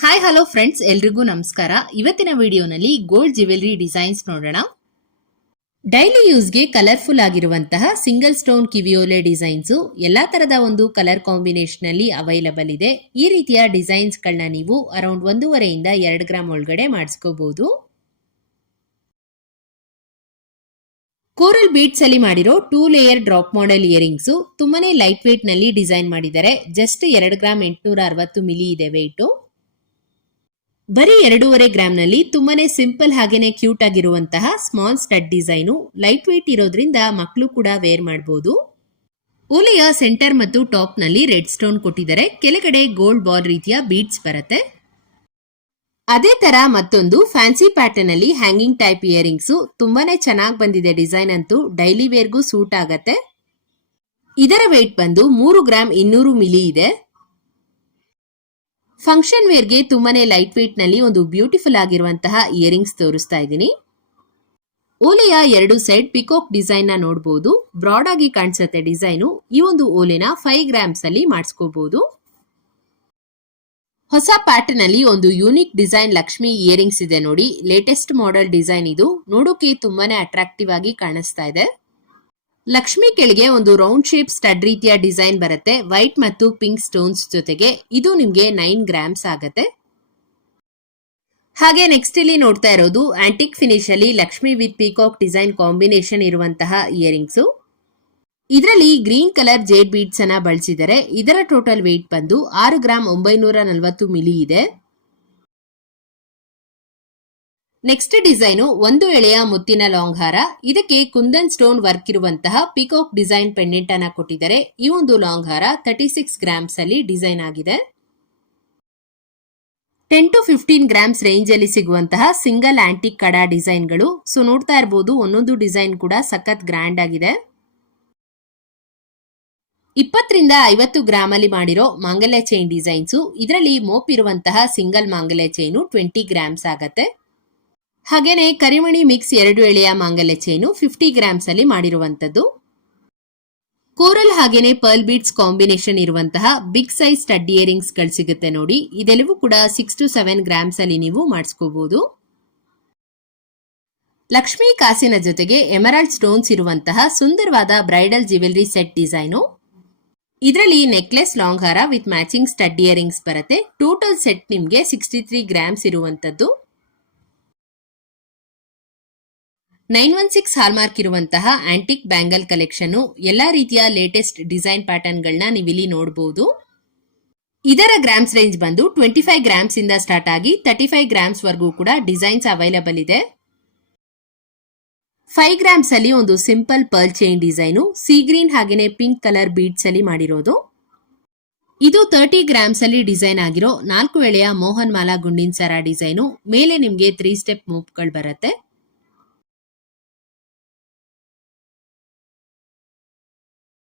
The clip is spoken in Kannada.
ಹಾಯ್ ಹಲೋ ಫ್ರೆಂಡ್ಸ್ ಎಲ್ರಿಗೂ ನಮಸ್ಕಾರ. ಇವತ್ತಿನ ವಿಡಿಯೋನಲ್ಲಿ ಗೋಲ್ಡ್ ಜ್ಯುವೆಲರಿ ಡಿಸೈನ್ಸ್ ನೋಡೋಣ. ಡೈಲಿ ಯೂಸ್ಗೆ ಕಲರ್ಫುಲ್ ಆಗಿರುವಂತಹ ಸಿಂಗಲ್ ಸ್ಟೋನ್ ಕಿವಿಯೋಲೆ ಡಿಸೈನ್ಸ್ ಎಲ್ಲಾ ತರದ ಒಂದು ಕಲರ್ ಕಾಂಬಿನೇಷನ್ ಅಲ್ಲಿ ಅವೈಲಬಲ್ ಇದೆ. ಈ ರೀತಿಯ ಡಿಸೈನ್ಸ್ ಗಳನ್ನ ನೀವು ಅರೌಂಡ್ ಒಂದೂವರೆಯಿಂದ ಎರಡು ಗ್ರಾಮ್ ಒಳಗಡೆ ಮಾಡಿಸ್ಕೋಬಹುದು ಕೋರಲ್ ಬೀಟ್ಸ್ ಅಲ್ಲಿ ಮಾಡಿರೋ two layer drop model earrings ತುಂಬಾನೇ ಲೈಟ್ ವೇಟ್ನಲ್ಲಿ ಡಿಸೈನ್ ಮಾಡಿದ್ದಾರೆ ಜಸ್ಟ್ ಎರಡು ಗ್ರಾಮ್ ಎಂಟುನೂರ ಅರವತ್ತು ಮಿಲಿ ಇದೆ ವೆಯ್ಟು ಬರೀ ಎರಡೂವರೆ ಗ್ರಾಮ್ನಲ್ಲಿ ತುಂಬಾನೇ ಸಿಂಪಲ್ ಹಾಗೇನೆ ಕ್ಯೂಟ್ ಆಗಿರುವಂತಹ small stud design light weight ಇರೋದ್ರಿಂದ ಮಕ್ಕಳು ಕೂಡ ವೇರ್ ಮಾಡಬಹುದು ಓಲೆಯ ಸೆಂಟರ್ ಮತ್ತು ಟಾಪ್ನಲ್ಲಿ ರೆಡ್ ಸ್ಟೋನ್ ಕೊಟ್ಟಿದ್ದಾರೆ. ಕೆಳಗಡೆ ಗೋಲ್ಡ್ ಬಾಲ್ ರೀತಿಯ ಬೀಡ್ಸ್ ಬರುತ್ತೆ. ಅದೇ ತರ ಮತ್ತೊಂದು ಫ್ಯಾನ್ಸಿ ಪ್ಯಾಟರ್ನ್ ಅಲ್ಲಿ ಹ್ಯಾಂಗಿಂಗ್ ಟೈಪ್ ಇಯರಿಂಗ್ಸ್ ತುಂಬಾನೇ ಚೆನ್ನಾಗಿ ಬಂದಿದೆ ಡಿಸೈನ್ ಅಂತೂ. ಡೈಲಿ ವೇರ್ಗೂ ಸೂಟ್ ಆಗತ್ತೆ. ಇದರ ವೇಟ್ ಬಂದು ಮೂರು ಗ್ರಾಮ್ ಇನ್ನೂರು ಮಿಲಿ ಇದೆ. ಫಂಕ್ಷನ್ ವೇರ್ಗೆ ತುಂಬಾನೇ ಲೈಟ್ ವೇಟ್ನಲ್ಲಿ ಒಂದು ಬ್ಯೂಟಿಫುಲ್ ಆಗಿರುವಂತಹ ಇಯರಿಂಗ್ಸ್ ತೋರಿಸ್ತಾ ಇದ್ದೀನಿ. ಓಲೆಯ ಎರಡು ಸೈಡ್ ಪಿಕಾಕ್ ಡಿಸೈನ್ನ ನೋಡಬಹುದು ಬ್ರಾಡ್ ಆಗಿ ಕಾಣಿಸುತ್ತೆ ಡಿಸೈನು ಈ ಒಂದು ಓಲೆನ ಫೈವ್ ಗ್ರಾಮ್ಸ್ ಅಲ್ಲಿ ಮಾಡಿಸ್ಕೋಬಹುದು ಹೊಸ ಪ್ಯಾಟರ್ನ್ ಅಲ್ಲಿ ಒಂದು ಯೂನಿಕ್ ಡಿಸೈನ್ ಲಕ್ಷ್ಮಿ ಇಯರಿಂಗ್ಸ್ ಇದೆ ನೋಡಿ. ಲೇಟೆಸ್ಟ್ ಮಾಡೆಲ್ ಡಿಸೈನ್ ಇದು. ನೋಡೋಕೆ ತುಂಬಾನೇ ಅಟ್ರಾಕ್ಟಿವ್ ಆಗಿ ಕಾಣಿಸ್ತಾ ಇದೆ. ಲಕ್ಷ್ಮಿ ಕೆಳಗೆ ಒಂದು ರೌಂಡ್ ಶೇಪ್ ಸ್ಟಡ್ ರೀತಿಯ ಡಿಸೈನ್ ಬರುತ್ತೆ. ವೈಟ್ ಮತ್ತು ಪಿಂಕ್ ಸ್ಟೋನ್ಸ್ ಜೊತೆಗೆ. ಇದು ನಿಮ್ಗೆ ನೈನ್ ಗ್ರಾಮ್ಸ್ ಆಗತ್ತೆ. ಹಾಗೆ ನೆಕ್ಸ್ಟ್ ಇಲ್ಲಿ ನೋಡ್ತಾ ಇರೋದು ಆಂಟಿಕ್ ಫಿನಿಶ್ ಅಲ್ಲಿ Lakshmi with peacock design combination ಇರುವಂತಹ ಇಯರಿಂಗ್ಸ್ ಇದರಲ್ಲಿ ಗ್ರೀನ್ ಕಲರ್ ಜೇಡ್ ಬೀಡ್ಸ್ ಅನ್ನ ಬಳಸಿದರೆ ಇದರ ಟೋಟಲ್ ವೆಯ್ಟ್ ಬಂದು ಆರು ಗ್ರಾಮ್ ಒಂಬೈನೂರ ನಲವತ್ತು ಮಿಲಿ ಇದೆ. ನೆಕ್ಸ್ಟ್ ಡಿಸೈನು ಒಂದು ಎಳೆಯ ಮುತ್ತಿನ ಲಾಂಗ್ ಹಾರ ಇದಕ್ಕೆ ಕುಂದನ್ ಸ್ಟೋನ್ ವರ್ಕ್ ಇರುವಂತಹ ಪಿಕಾಕ್ ಡಿಸೈನ್ ಪೆಂಡೆಂಟ್ ಅನ್ನ ಕೊಟ್ಟಿದ್ದಾರೆ. ಈ ಒಂದು ಲಾಂಗ್ ಹಾರ ತರ್ಟಿ ಸಿಕ್ಸ್ ಗ್ರಾಮ್ಸ್ ಅಲ್ಲಿ ಡಿಸೈನ್ ಆಗಿದೆ. Ten to fifteen grams range ಅಲ್ಲಿ ಸಿಗುವಂತಹ ಸಿಂಗಲ್ ಆಂಟಿಕ್ ಕಡ ಡಿಸೈನ್ಗಳು ಸೊ ನೋಡ್ತಾ ಇರಬಹುದು ಒಂದೊಂದು ಡಿಸೈನ್ ಕೂಡ ಸಖತ್ ಗ್ರ್ಯಾಂಡ್ ಆಗಿದೆ. ಇಪ್ಪತ್ತರಿಂದ ಐವತ್ತು ಗ್ರಾಮ್ ಅಲ್ಲಿ ಮಾಡಿರೋ ಮಾಂಗಲ್ಯ ಚೈನ್ ಡಿಸೈನ್ಸ್ ಇದರಲ್ಲಿ ಮೋಪ್ ಇರುವಂತಹ ಸಿಂಗಲ್ ಮಾಂಗಲ್ಯ ಚೈನು ಟ್ವೆಂಟಿ ಗ್ರಾಮ್ಸ್ ಆಗತ್ತೆ. ಹಾಗೇನೆ ಕರಿಮಣಿ ಮಿಕ್ಸ್ ಎರಡು ಎಳೆಯ ಮಾಂಗಲ್ಯ ಚೈನು ಫಿಫ್ಟಿ ಗ್ರಾಮ್ಸ್ ಅಲ್ಲಿ ಮಾಡಿರುವಂತದ್ದು. ಕೋರಲ್ ಹಾಗೇನೆ ಪರ್ಲ್ ಬೀಡ್ಸ್ ಕಾಂಬಿನೇಷನ್ ಇರುವಂತಹ ಬಿಗ್ ಸೈಜ್ ಸ್ಟಡ್ ಇಯರಿಂಗ್ಸ್ಗಳು ಸಿಗುತ್ತೆ ನೋಡಿ. ಇದೆಲ್ಲವೂ ಕೂಡ ಸಿಕ್ಸ್ ಟು ಸೆವೆನ್ ಗ್ರಾಮ್ಸ್ ಅಲ್ಲಿ ನೀವು ಮಾಡಿಸ್ಕೋಬಹುದು ಲಕ್ಷ್ಮೀ ಕಾಸಿನ ಜೊತೆಗೆ ಎಮರಾಲ್ಡ್ ಸ್ಟೋನ್ಸ್ ಇರುವಂತಹ ಸುಂದರವಾದ ಬ್ರೈಡಲ್ ಜ್ಯುವೆಲರಿ ಸೆಟ್ ಡಿಸೈನು ಇದರಲ್ಲಿ ನೆಕ್ಲೆಸ್ ಲಾಂಗ್ ಹಾರ ವಿತ್ ಮ್ಯಾಚಿಂಗ್ ಸ್ಟಡ್ ಇಯರಿಂಗ್ಸ್ ಬರುತ್ತೆ. ಟೋಟಲ್ ಸೆಟ್ ನಿಮಗೆ ಸಿಕ್ಸ್ಟಿ ತ್ರೀ ಗ್ರಾಮ್ಸ್ ಇರುವಂತದ್ದು. ನೈನ್ ಒನ್ ಸಿಕ್ಸ್ ಹಾಲ್ಮಾರ್ಕ್ ಇರುವಂತಹ ಆಂಟಿಕ್ ಬ್ಯಾಂಗಲ್ ಕಲೆಕ್ಷನ್ ಎಲ್ಲಾ ರೀತಿಯ ಲೇಟೆಸ್ಟ್ ಡಿಸೈನ್ ಪ್ಯಾಟರ್ನ್ ಗಳನ್ನ ನೀವು ನೀವಿಲ್ಲಿ ನೋಡಬಹುದು ಇದರ ಗ್ರಾಮ್ಸ್ ರೇಂಜ್ ಬಂದು ಟ್ವೆಂಟಿ ಫೈವ್ ಗ್ರಾಮ್ಸ್ ಇಂದ ಸ್ಟಾರ್ಟ್ ಆಗಿ ತರ್ಟಿ ಫೈವ್ ಗ್ರಾಮ್ಸ್ ವರೆಗೂ ಕೂಡ ಡಿಸೈನ್ಸ್ ಅವೈಲಬಲ್ ಇದೆ. ಫೈವ್ ಗ್ರಾಮ್ಸ್ ಅಲ್ಲಿ ಒಂದು simple pearl chain design sea green ಹಾಗೇನೆ ಪಿಂಕ್ ಕಲರ್ ಬೀಡ್ಸ್ ಅಲ್ಲಿ ಮಾಡಿರೋದು. ಇದು ತರ್ಟಿ ಗ್ರಾಮ್ಸ್ ಅಲ್ಲಿ ಡಿಸೈನ್ ಆಗಿರೋ ನಾಲ್ಕು ಎಳೆಯ ಮೋಹನ್ ಮಾಲಾ ಗುಂಡಿನ ಸರ ಡಿಸೈನು ಮೇಲೆ ನಿಮ್ಗೆ ತ್ರೀ ಸ್ಟೆಪ್ ಮೂಪ್ಗಳು ಬರುತ್ತೆ.